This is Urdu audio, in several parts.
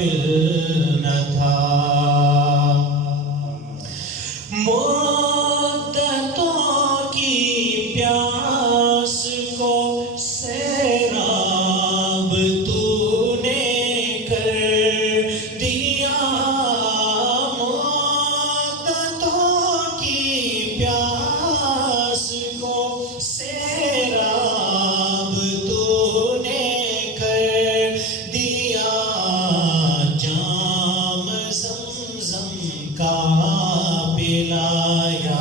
قابل نہ تھا مدتوں کی پیاس کو سیراب تو نے کر دیا مدتوں کی پیاس کو سیراب تو نے کر دیا جام زمزم کا پلایا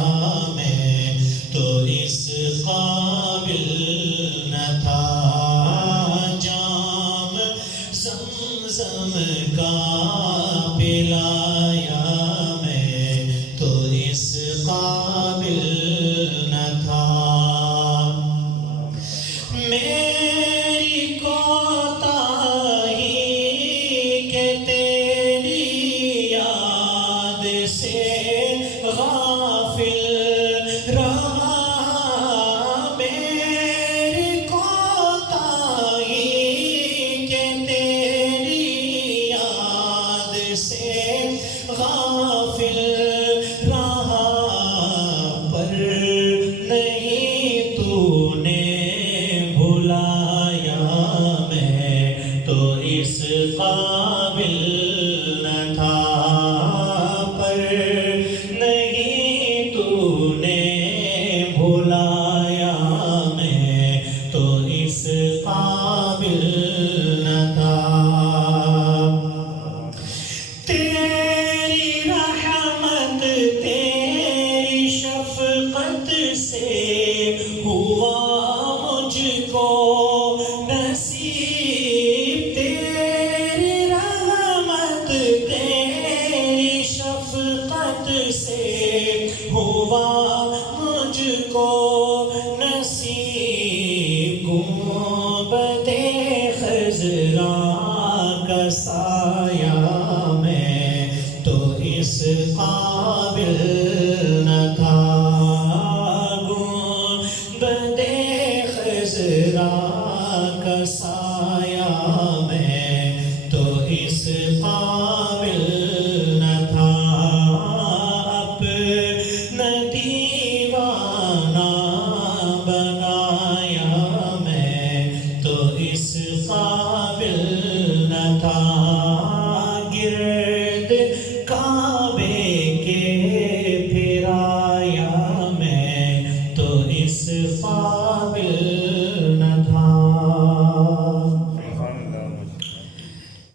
میں تو اس قابل نہ تھا جام زمزم کا پلایا میں تو اس قابل نہ تھا میری کوتاہی کہ تیری یاد سے غافل رہا میری کوتاہی کہ تیری یاد سے غافل رہا پر نہیں تو نے بھلایا میں تو اس قابل نہ تھا پر نہیں تو نے بھلایا میں تو اس قابل نہ تھا تیری رحمت تیری شفقت سے ہوا مجھ کو نصیب تیری رحمت تیری شفقت سے ہوا مجھ کو نصیب گنبد خضراء کا سایہ میں تو اس قابل نہ تھا گنبد خضراء کا سایہ میں